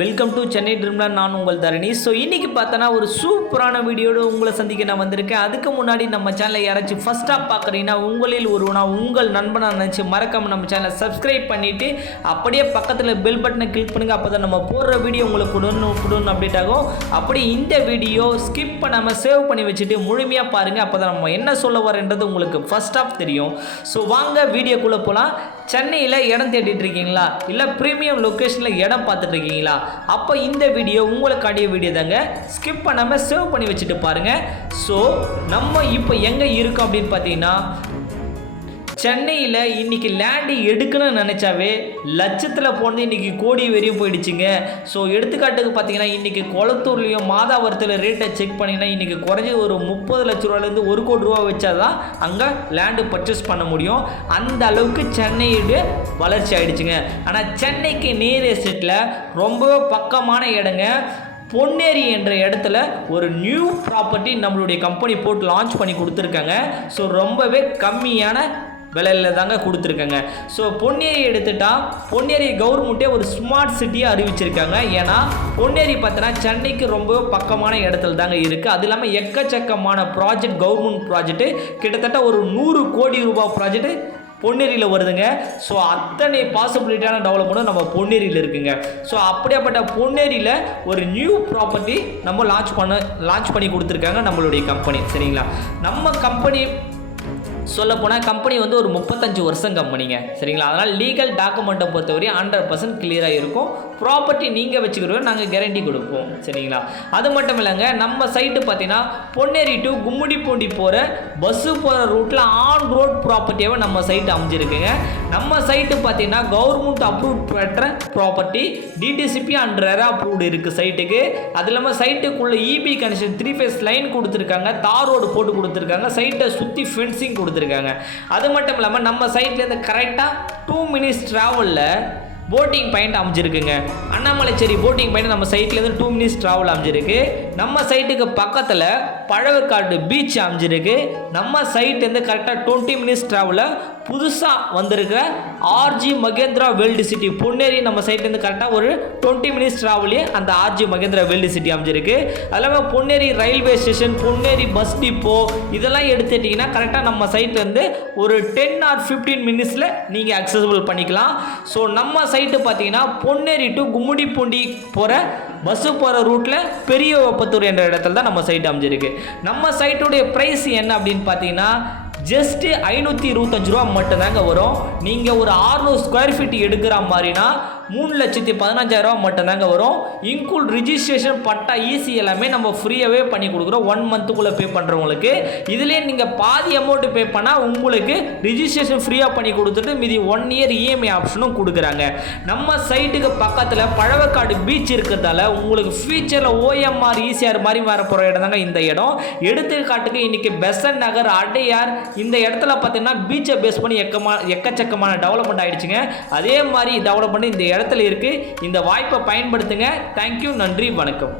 Welcome to Chennai Dreamland. நான் உங்கள் தரணி. So இன்றைக்கி பார்த்தோன்னா ஒரு சூப்பரான வீடியோடு உங்களை சந்திக்க நான் வந்திருக்கேன். அதுக்கு முன்னாடி நம்ம சேனலை யாராச்சும் ஃபஸ்ட்டாக பார்க்குறீங்கன்னா உங்களில் ஒருவனா உங்கள் நண்பனாக நினச்சி மறக்காமல் நம்ம சேனலை சப்ஸ்கிரைப் பண்ணிவிட்டு அப்படியே பக்கத்தில் பெல் பட்டனை கிளிக் பண்ணுங்கள். அப்போ தான் நம்ம போடுற வீடியோ உங்களுக்கு உடனே அப்டேட் ஆகும். அப்படி இந்த வீடியோ ஸ்கிப் பண்ணாமல் சேவ் பண்ணி வச்சுட்டு முழுமையாக பாருங்கள். அப்போ தான் நம்ம என்ன சொல்ல வரன்றது உங்களுக்கு ஃபஸ்ட் ஆஃப் தெரியும். ஸோ வாங்க வீடியோக்குள்ளே போகலாம். சென்னையில் இடம் தேடிட்டு இருக்கீங்களா, இல்லை ப்ரீமியம் லொக்கேஷனில் இடம் பார்த்துட்டு இருக்கீங்களா, அப்போ இந்த வீடியோ உங்களுக்காடிய வீடியோ தாங்க. ஸ்கிப் பண்ணாமல் சேவ் பண்ணி வச்சுட்டு பாருங்கள். ஸோ நம்ம இப்போ எங்கே இருக்கோம் அப்படின்னு பார்த்தீங்கன்னா, சென்னையில் இன்றைக்கி லேண்டு எடுக்கணும்னு நினச்சாவே லட்சத்தில் போனது இன்றைக்கி கோடி வரையும் போயிடுச்சுங்க. ஸோ எடுத்துக்காட்டுக்கு பார்த்தீங்கன்னா, இன்றைக்கி குளத்தூர்லேயும் மாதாவரத்தில் ரேட்டை செக் பண்ணிங்கன்னா இன்றைக்கி குறைஞ்சி ஒரு 30 லட்ச ரூபாலேருந்து 1 கோடி ரூபா வச்சா தான் அங்கே லேண்டு பர்ச்சேஸ் பண்ண முடியும். அந்த அளவுக்கு சென்னையோட வளர்ச்சி ஆகிடுச்சுங்க. ஆனால் சென்னைக்கு நியரஸ்ட்டில் ரொம்பவே பக்கமான இடங்க பொன்னேரி என்ற இடத்துல ஒரு நியூ ப்ராப்பர்ட்டி நம்மளுடைய கம்பெனி போட்டு லான்ச் பண்ணி கொடுத்துருக்காங்க. ஸோ ரொம்பவே கம்மியான விலையில் தாங்க கொடுத்துருக்காங்க. ஸோ பொன்னேரி எடுத்துட்டால் பொன்னேரி கவர்மெண்ட்டே ஒரு ஸ்மார்ட் சிட்டியாக அறிவிச்சிருக்காங்க. ஏன்னா பொன்னேரி பார்த்தோன்னா சென்னைக்கு ரொம்ப பக்கமான இடத்துல தாங்க இருக்குது. அது இல்லாமல் எக்கச்சக்கமான ப்ராஜெக்ட், கவர்மெண்ட் ப்ராஜெக்ட்டு கிட்டத்தட்ட ஒரு 100 கோடி ரூபாய் ப்ராஜெக்ட்டு பொன்னேரியில் வருதுங்க. ஸோ அத்தனை பாசிபிலிட்டியான டெவலப்மெண்ட்டும் நம்ம பொன்னேரியில் இருக்குங்க. ஸோ அப்படியாப்பட்ட பொன்னேரியில் ஒரு நியூ ப்ராப்பர்ட்டி நம்ம லான்ச் பண்ணி கொடுத்துருக்காங்க நம்மளுடைய கம்பெனி. சரிங்களா, நம்ம கம்பெனி சொல்லப்போனால் கம்பெனி வந்து ஒரு 35 வருஷம் கம்பெனிங்க. சரிங்களா, அதனால் லீகல் டாக்குமெண்ட்டை பொறுத்தவரையும் 100% கிளியராக இருக்கும். ப்ராப்பர்ட்டி நீங்கள் வச்சுக்கிறோம், நாங்கள் கேரண்டி கொடுப்போம். சரிங்களா, அது மட்டும் இல்லைங்க, நம்ம சைட்டு பார்த்தீங்கன்னா பொன்னேரி டு கும்மிடிப்பூண்டி போகிற பஸ்ஸு போகிற ரூட்டில் ஆன் ரோட் ப்ராப்பர்ட்டியாகவே நம்ம சைட்டு அமைஞ்சிருக்குங்க. நம்ம சைட்டு பார்த்தீங்கன்னா கவர்மெண்ட் அப்ரூவ் பெற்ற property, DTCP and RERA approved இருக்குது சைட்டுக்கு. அது இல்லாமல் சைட்டுக்குள்ளே இபி கனெக்ஷன் 3 ஃபேஸ் லைன் கொடுத்துருக்காங்க, தார் ரோடு போட்டு கொடுத்துருக்காங்க, சைட்டை சுற்றி ஃபென்சிங் கொடுத்துருக்காங்க. அது மட்டும் இல்லாமல் நம்ம சைட்லேருந்து கரெக்டாக 2 மினிட்ஸ் ட்ராவலில் போட்டிங் பாயிண்ட் அமைஞ்சிருக்குங்க. அண்ணாமலைச்சேரி போட்டிங் பாயிண்ட் நம்ம சைட்லேருந்து 2 மினிட்ஸ் ட்ராவல் அமைஞ்சிருக்கு. நம்ம சைட்டுக்கு பக்கத்தில் பழவேற்காடு பீச் அமைஞ்சிருக்கு. நம்ம சைட்லேருந்து கரெக்டாக 20 மினிட்ஸ் ட்ராவலில் புதுசாக வந்திருக்கிற RG Mahindra World City Ponneri நம்ம சைட்லேருந்து கரெக்டாக ஒரு 20 மினிட்ஸ் ட்ராவலே அந்த ஆர்ஜி மகேந்திரா வேர்ல்டு சிட்டி அமைஞ்சிருக்கு. அது இல்லாமல் Ponneri railway station, Ponneri bus depot இதெல்லாம் எடுத்துட்டிங்கன்னா கரெக்டாக நம்ம சைட்லேருந்து ஒரு 10 or 15 மினிட்ஸில் நீங்கள் அக்சசபிள் பண்ணிக்கலாம். ஸோ நம்ம சைட்டு பார்த்தீங்கன்னா பொன்னேரி டு கும்மிடிப்பூண்டி போகிற பஸ்ஸு போகிற ரூட்டில் பெரிய வெப்பத்தூர் என்ற இடத்துல தான் நம்ம சைட் அமைஞ்சிருக்கு. நம்ம சைட்டுடைய ப்ரைஸ் என்ன அப்படின்னு பார்த்தீங்கன்னா ஜஸ்ட்டு 525 ரூபா மட்டும்தாங்க வரும். நீங்கள் ஒரு 600 ஸ்கொயர் ஃபீட் எடுக்கிற மாதிரினா 3,15,000 மட்டும்தாங்க வரும். இன்க்ளூட் ரிஜிஸ்ட்ரேஷன், பட்டா, ஈசி எல்லாமே நம்ம ஃப்ரீயாகவே பண்ணி கொடுக்குறோம் 1 மந்த்துக்குள்ளே பே பண்ணுறவங்களுக்கு. இதிலே நீங்கள் பாதி அமௌண்ட்டு பே பண்ணால் உங்களுக்கு ரிஜிஸ்ட்ரேஷன் ஃப்ரீயாக பண்ணி கொடுத்துட்டு மீதி 1 இயர் இஎம்ஐ ஆப்ஷனும் கொடுக்குறாங்க. நம்ம சைட்டுக்கு பக்கத்தில் பழவேற்காடு பீச் இருக்கிறதால உங்களுக்கு ஃபியூச்சரில் ஓஎம்ஆர், ஈசிஆர் மாதிரி வர போகிற இடம் தாங்க இந்த இடம். எடுத்துக்காட்டுக்கு இன்றைக்கி பெசன்ட் நகர், அடையார் இந்த இடத்துல பார்த்தீங்கன்னா பீச்சை பேஸ் பண்ணி எக்கச்சக்கமான டெவலப்மெண்ட் ஆகிடுச்சுங்க. அதே மாதிரி டெவலப்மெண்ட் இந்த இடத்துல இருக்குது. இந்த வாய்ப்பை பயன்படுத்துங்க. தேங்க்யூ, நன்றி, வணக்கம்.